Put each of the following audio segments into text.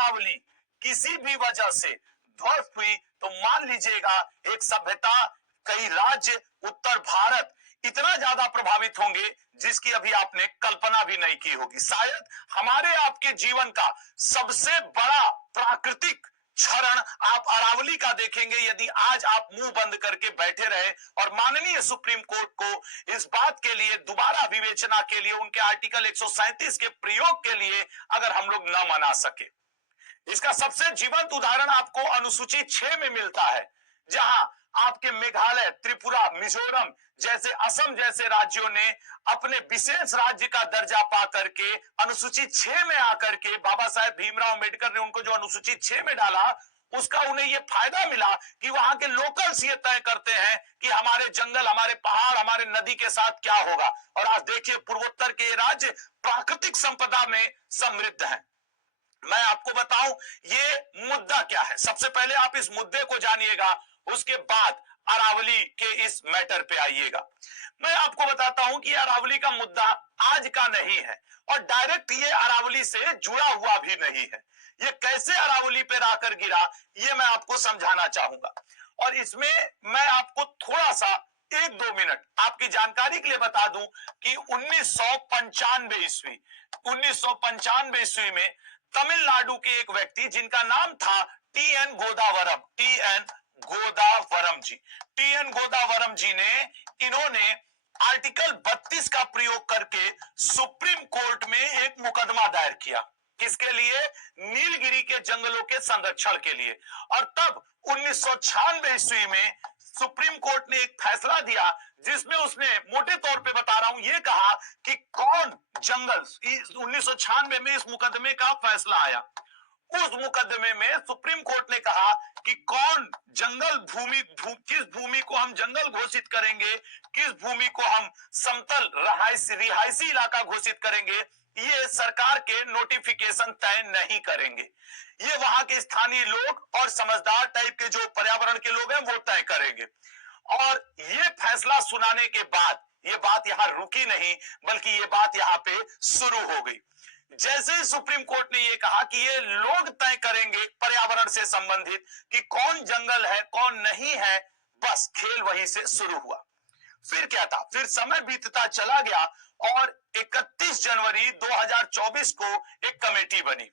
अरावली किसी भी वजह से ध्वस्त हुई तो मान लीजिएगा एक सभ्यता, कई राज्य, उत्तर भारत इतना ज्यादा प्रभावित होंगे जिसकी अभी आपने कल्पना भी नहीं की होगी। शायद हमारे आपके जीवन का सबसे बड़ा प्राकृतिक क्षरण आप अरावली का देखेंगे यदि आज आप मुंह बंद करके बैठे रहे और माननीय सुप्रीम कोर्ट को इस बात के लिए दोबारा विवेचना के लिए उनके आर्टिकल 137 के प्रयोग के लिए अगर हम लोग न मना सके। इसका सबसे जीवंत उदाहरण आपको अनुसूची 6 में मिलता है, जहां आपके मेघालय, त्रिपुरा, मिजोरम जैसे, असम जैसे राज्यों ने अपने विशेष राज्य का दर्जा पा करके अनुसूची 6 में आकर के बाबा साहेब भीमराव अंबेडकर ने उनको जो अनुसूची 6 में डाला, उसका उन्हें यह फायदा मिला कि वहां के लोकल्स ये तय करते हैं कि हमारे जंगल, हमारे पहाड़, हमारे नदी के साथ क्या होगा। और आज देखिए पूर्वोत्तर के राज्य प्राकृतिक संपदा में समृद्ध हैं। मैं आपको बताऊं ये मुद्दा क्या है, सबसे पहले आप इस मुद्दे को जानिएगा, उसके बाद अरावली के इस मैटर पे आइएगा। मैं आपको बताता हूं कि अरावली का मुद्दा आज का नहीं है और डायरेक्ट ये अरावली से जुड़ा हुआ भी नहीं है। ये कैसे अरावली पे आकर गिरा ये मैं आपको समझाना चाहूंगा। और इसमें मैं आपको थोड़ा सा 1-2 मिनट आपकी जानकारी के लिए बता दूं कि 1995 ईस्वी में तमिलनाडु के एक व्यक्ति जिनका नाम था टी.एन. गोदावरम जी ने, इन्होंने आर्टिकल 32 का प्रयोग करके सुप्रीम कोर्ट में एक मुकदमा दायर किया। किसके लिए? नीलगिरी के जंगलों के संरक्षण के लिए। और तब 1996 ईस्वी में सुप्रीम कोर्ट ने एक फैसला दिया जिसमें उसने मोटे तौर पे बता रहा हूं, ये कहा कि कौन जंगल, 1996 में इस मुकदमे का फैसला आया। उस मुकदमे में सुप्रीम कोर्ट ने कहा कि कौन जंगल भूमि, किस भूमि को हम जंगल घोषित करेंगे, किस भूमि को हम समतल रिहायशी इलाका घोषित करेंगे, ये सरकार के नोटिफिकेशन तय नहीं करेंगे। ये वहां के स्थानीय लोग और समझदार टाइप के जो पर्यावरण के लोग हैं वो तय करेंगे। और ये फैसला सुनाने के बाद ये बात यहां रुकी नहीं, बल्कि ये बात यहां पे शुरू हो गई। जैसे ही सुप्रीम कोर्ट ने ये कहा कि ये लोग तय करेंगे पर्यावरण से संबंधित कि कौन जंगल है कौन नहीं है, बस खेल वहीं से शुरू हुआ। फिर क्या था, फिर समय बीतता चला गया और 31 जनवरी 2024 को एक कमेटी बनी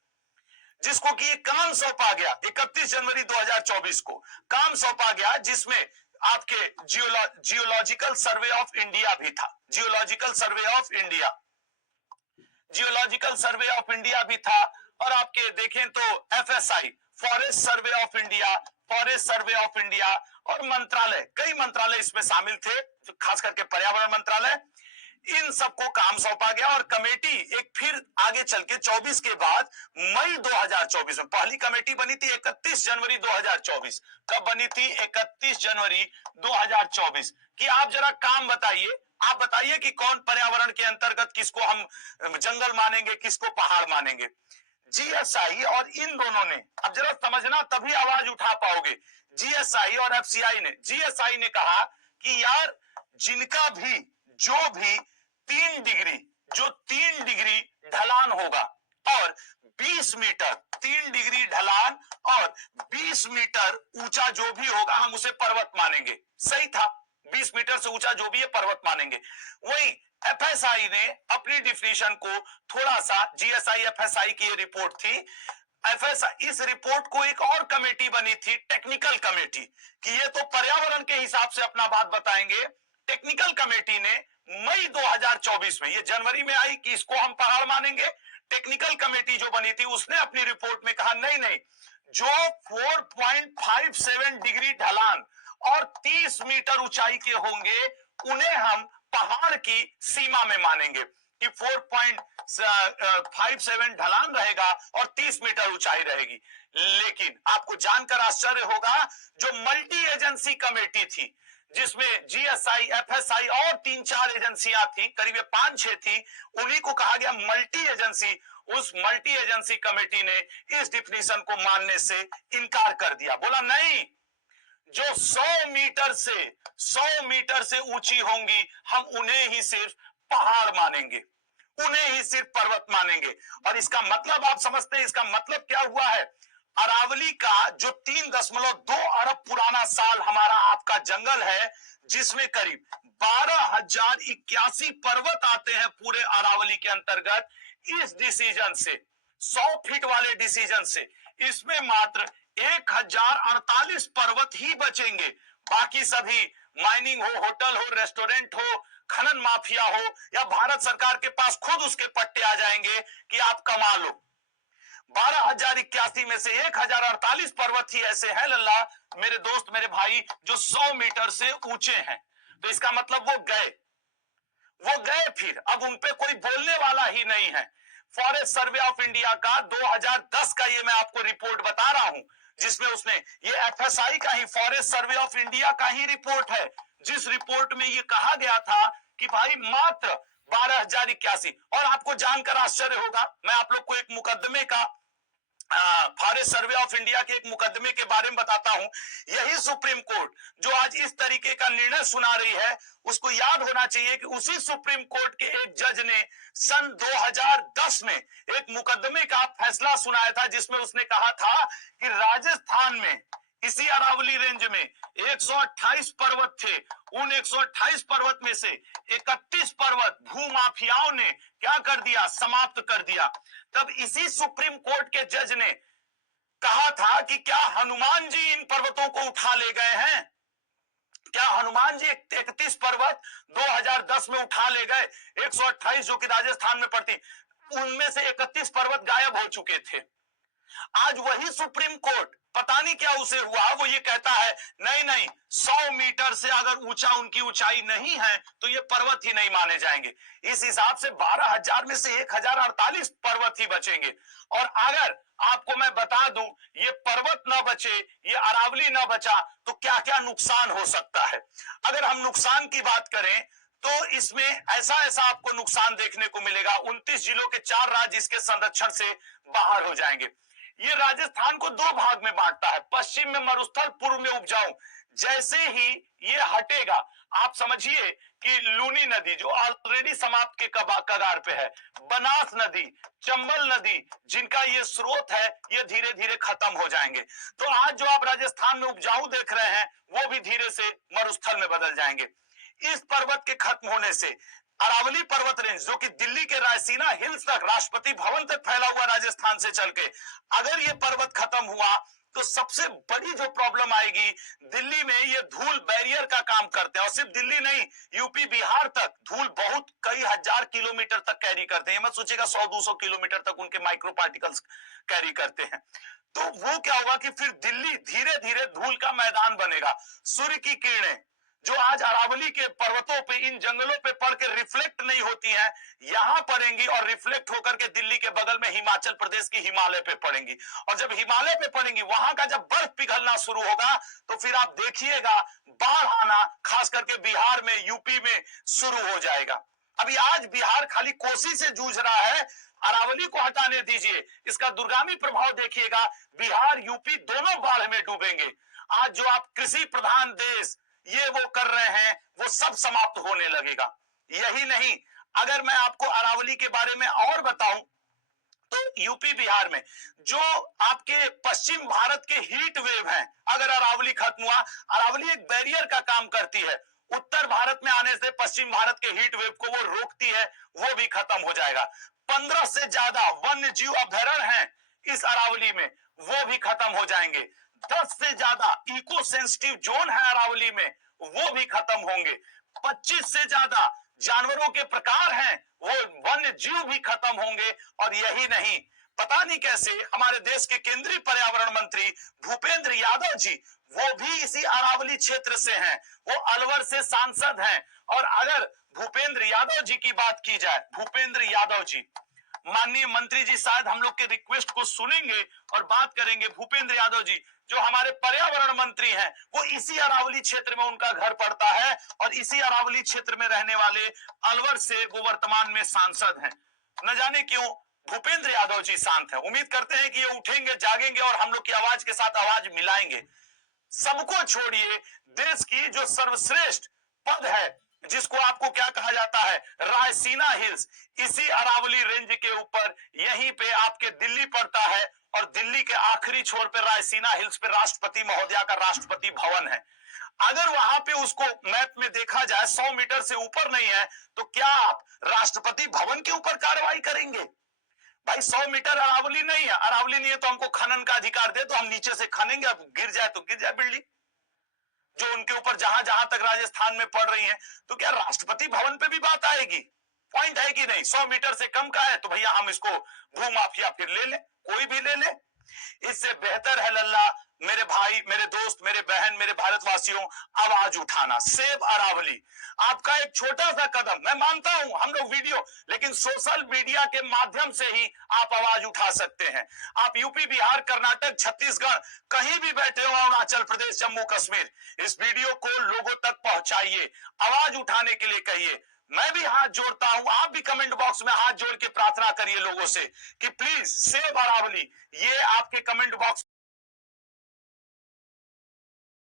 जिसको कि काम सौंपा गया। 31 जनवरी 2024 को काम सौंपा गया जिसमें आपके जियोलॉजिकल सर्वे ऑफ इंडिया भी था, जियोलॉजिकल सर्वे ऑफ इंडिया भी था। और आपके देखें तो FSI, forest survey of India और मंत्रालय, कई मंत्रालय इसमें शामिल थे, खास करके पर्यावरण मंत्रालय, इन सबको काम सौंपा गया। और कमेटी एक फिर आगे चल के 24 के बाद मई 2024 में पहली कमेटी बनी थी 31 जनवरी 2024। कब बनी थी? 31 जनवरी 2024 कि आप जरा काम बताइए, आप बताइए कि कौन पर्यावरण के अंतर्गत किसको हम जंगल मानेंगे, किसको पहाड़ मानेंगे। जीएसआई और इन दोनों ने, अब जरा समझना तभी आवाज उठा पाओगे, जीएसआई और एफसीआई ने, जीएसआई ने कहा कि यार जिनका भी जो भी 3 डिग्री ढलान होगा और 20 मीटर, 3 डिग्री ढलान और 20 मीटर ऊंचा जो भी होगा हम उसे पर्वत मानेंगे। सही था, 20 मीटर से ऊंचा जो भी है पर्वत मानेंगे। वही एफएसआई ने अपनी डिफिनेशन को थोड़ा सा, जीएसआई एफएसआई की रिपोर्ट थी, एफएसआई इस रिपोर्ट को एक और कमेटी बनी थी, टेक्निकल कमेटी, कि ये तो पर्यावरण के हिसाब से अपना बात बताएंगे। टेक्निकल कमेटी ने मई 2024 में, ये जनवरी में आई कि इसको हम पहाड़ मानेंगे। टेक्निकल कमेटी जो बनी थी उसने अपनी रिपोर्ट में कहा नहीं, जो 4.57 डिग्री ढलान और 30 मीटर ऊंचाई के होंगे उन्हें हम पहाड़ की सीमा में मानेंगे कि 4.57 ढलान रहेगा और 30 मीटर ऊंचाई रहेगी। लेकिन आपको जानकर आश्चर्य होगा, जो मल्टी एजेंसी कमेटी थी जिसमें जीएसआई, एफएसआई और 3-4 एजेंसियां थी, करीब 5-6 थी, उन्हीं को कहा गया मल्टी एजेंसी। उस मल्टी एजेंसी कमेटी ने इस डिफिनीशन को मानने से इनकार कर दिया, बोला नहीं, जो 100 मीटर से ऊंची होंगी हम उन्हें ही सिर्फ पहाड़ मानेंगे। उन्हें ही सिर्फ पर्वत मानेंगे। और इसका मतलब आप समझते हैं, इसका मतलब क्या हुआ है? अरावली का जो 3.2 अरब पुराना साल हमारा आपका जंगल है, जिसमें करीब 12,081 पर्वत आते हैं पूरे अरावली के अंतर्गत, इस डिसीजन से 100 फीट वाले डिसीजन से इसमें मात्र 1,048 पर्वत ही बचेंगे। बाकी सभी माइनिंग हो, होटल हो, रेस्टोरेंट हो, खनन माफिया हो, या भारत सरकार के पास खुद उसके पट्टे आ जाएंगे कि आप कमा लो। 12,081 में से 1,048 पर्वत ही ऐसे हैं लल्ला, मेरे दोस्त, मेरे भाई, जो 100 मीटर से ऊंचे हैं। तो इसका मतलब वो गए फिर, अब उनपे कोई बोलने वाला ही नहीं है। फॉरेस्ट सर्वे ऑफ इंडिया का 2010 का ये मैं आपको रिपोर्ट बता रहा हूं, जिसमें उसने, ये एफएसआई का ही, फॉरेस्ट सर्वे ऑफ इंडिया का ही रिपोर्ट है, जिस रिपोर्ट में ये कहा गया था कि भाई मात्र 12,081। और आपको जानकर आश्चर्य होगा, मैं आप लोग को एक मुकदमे का, फॉरेस्ट सर्वे ऑफ इंडिया के एक मुकदमे के बारे में बताता हूं। यही सुप्रीम कोर्ट जो आज इस तरीके का निर्णय सुना रही है, उसको याद होना चाहिए कि उसी सुप्रीम कोर्ट के एक जज ने सन 2010 में एक मुकदमे का फैसला सुनाया था, जिसमें उसने कहा था कि राजस्थान में इसी अरावली रेंज में 128 पर्वत थे। उन 128 पर्वत में से 31 पर्वत भूमाफियाओं ने क्या कर दिया? समाप्त कर दिया। तब इसी सुप्रीम कोर्ट के जज ने कहा था कि क्या हनुमान जी इन पर्वतों को उठा ले गए हैं? क्या हनुमान जी 31 पर्वत 2010 में उठा ले गए? 128 जो कि राजस्थान में पड़ती, उनमें से 31 पर्वत गायब हो चुके थे। आज वही सुप्रीम कोर्ट, पता नहीं क्या उसे हुआ, वो ये कहता है नहीं 100 मीटर से अगर ऊंचा उनकी ऊंचाई नहीं है तो ये पर्वत ही नहीं माने जाएंगे। इस हिसाब से 12,000 में से 1,048 पर्वत ही बचेंगे। और अगर आपको मैं बता दूं, ये पर्वत ना बचे, ये अरावली ना बचा, तो क्या क्या नुकसान हो सकता है। अगर हम नुकसान की बात करें तो इसमें ऐसा आपको नुकसान देखने को मिलेगा। 29 जिलों के 4 राज्य इसके संरक्षण से बाहर हो जाएंगे। ये राजस्थान को 2 भाग में बांटता है, पश्चिम में मरुस्थल, पूर्व में उपजाऊ। जैसे ही ये हटेगा, आप समझिए कि लूनी नदी जो ऑलरेडी समाप्त के कगार पे है, बनास नदी, चंबल नदी, जिनका ये स्रोत है, ये धीरे धीरे खत्म हो जाएंगे। तो आज जो आप राजस्थान में उपजाऊ देख रहे हैं, वो भी धीरे से मरुस्थल में बदल जाएंगे। इस पर्वत के खत्म होने से अरावली पर्वत रेंज, जो कि दिल्ली के रायसीना हिल्स तक, राष्ट्रपति भवन तक फैला हुआ राजस्थान से चल के, अगर ये पर्वत खत्म हुआ तो सबसे बड़ी जो प्रॉब्लम आएगी, दिल्ली में ये धूल बैरियर का काम करते हैं। और सिर्फ दिल्ली नहीं, यूपी बिहार तक धूल बहुत कई हजार किलोमीटर तक कैरी करते हैं। मत सोचिएगा 100-200 किलोमीटर तक उनके माइक्रो पार्टिकल्स कैरी करते हैं। तो वो क्या होगा कि फिर दिल्ली धीरे धीरे धूल का मैदान बनेगा। सूर्य की किरणें जो आज अरावली के पर्वतों पे, इन जंगलों पे पड़ के रिफ्लेक्ट नहीं होती हैं, यहां पड़ेंगी और रिफ्लेक्ट होकर के दिल्ली के बगल में हिमाचल प्रदेश की हिमालय पे पड़ेंगी। और जब हिमालय पे पड़ेंगी, वहां का जब बर्फ पिघलना शुरू होगा, तो फिर आप देखिएगा बाढ़ आना, खास करके बिहार में, यूपी में शुरू हो जाएगा। अभी आज बिहार खाली कोसी से जूझ रहा है, अरावली को हटाने दीजिए, इसका दूरगामी प्रभाव देखिएगा, बिहार यूपी दोनों बाढ़ में डूबेंगे। आज जो आप कृषि प्रधान देश ये वो कर रहे हैं, वो सब समाप्त होने लगेगा। यही नहीं, अगर मैं आपको अरावली के बारे में और बताऊं, तो यूपी बिहार में जो आपके पश्चिम भारत के हीट वेव हैं, अगर अरावली खत्म हुआ, अरावली एक बैरियर का काम करती है, उत्तर भारत में आने से पश्चिम भारत के हीट वेव को वो रोकती है, वो भी खत्म हो जाएगा। 15 से ज्यादा वन्य जीव अभयारण्य हैं इस अरावली में, वो भी खत्म हो जाएंगे। 10 से ज्यादा इको सेंसिटिव जोन है अरावली में, वो भी खत्म होंगे। 25 से ज्यादा जानवरों के प्रकार हैं, वो वन्य जीव भी खत्म होंगे। और यही नहीं, पता नहीं कैसे हमारे देश के केंद्रीय पर्यावरण मंत्री भूपेंद्र यादव जी, वो भी इसी अरावली क्षेत्र से हैं, वो अलवर से सांसद हैं। और अगर भूपेंद्र यादव जी की बात की जाए, भूपेंद्र यादव जी, माननीय मंत्री जी शायद हम लोग के रिक्वेस्ट को सुनेंगे और बात करेंगे। भूपेंद्र यादव जी जो हमारे पर्यावरण मंत्री हैं, वो इसी अरावली क्षेत्र में उनका घर पड़ता है, और इसी अरावली क्षेत्र में रहने वाले अलवर से वो वर्तमान में सांसद हैं। न जाने क्यों भूपेंद्र यादव जी शांत हैं। उम्मीद करते हैं कि ये उठेंगे, जागेंगे और हम लोग की आवाज के साथ आवाज मिलाएंगे। सबको छोड़िए, देश की जो सर्वश्रेष्ठ पद है जिसको आपको क्या कहा जाता है, रायसीना हिल्स, इसी अरावली रेंज के ऊपर यहीं पे आपके दिल्ली पड़ता है और दिल्ली के आखिरी छोर पे रायसीना हिल्स पे राष्ट्रपति महोदया का राष्ट्रपति भवन है। अगर वहां पे उसको मैप में देखा जाए 100 मीटर से ऊपर नहीं है तो क्या आप राष्ट्रपति भवन के ऊपर कार्रवाई करेंगे? भाई 100 मीटर अरावली नहीं है, अरावली नहीं है तो हमको खनन का अधिकार दे, तो हम नीचे से खनेंगे, अब गिर जाए तो गिर जाए बिल्डिंग जो उनके ऊपर जहां जहां तक राजस्थान में पड़ रही है। तो क्या राष्ट्रपति भवन पे भी बात आएगी? पॉइंट है कि नहीं? 100 मीटर से कम का है तो भैया हम इसको भू माफिया फिर ले ले, कोई भी ले ले। इससे बेहतर है लल्ला, मेरे भाई, मेरे दोस्त, मेरे बहन, मेरे भारतवासियों, आवाज उठाना। सेव अरावली आपका एक छोटा सा कदम, मैं मानता हूं हम लोग वीडियो, लेकिन सोशल मीडिया के माध्यम से ही आप आवाज उठा सकते हैं। आप यूपी, बिहार, कर्नाटक, छत्तीसगढ़ कहीं भी बैठे हो, अरुणाचल प्रदेश, जम्मू कश्मीर, इस वीडियो को लोगों तक पहुंचाइए, आवाज उठाने के लिए कहिए। मैं भी हाथ जोड़ता हूं, आप भी कमेंट बॉक्स में हाथ जोड़ के प्रार्थना करिए लोगों से कि प्लीज सेव अरावली। ये आपके कमेंट बॉक्स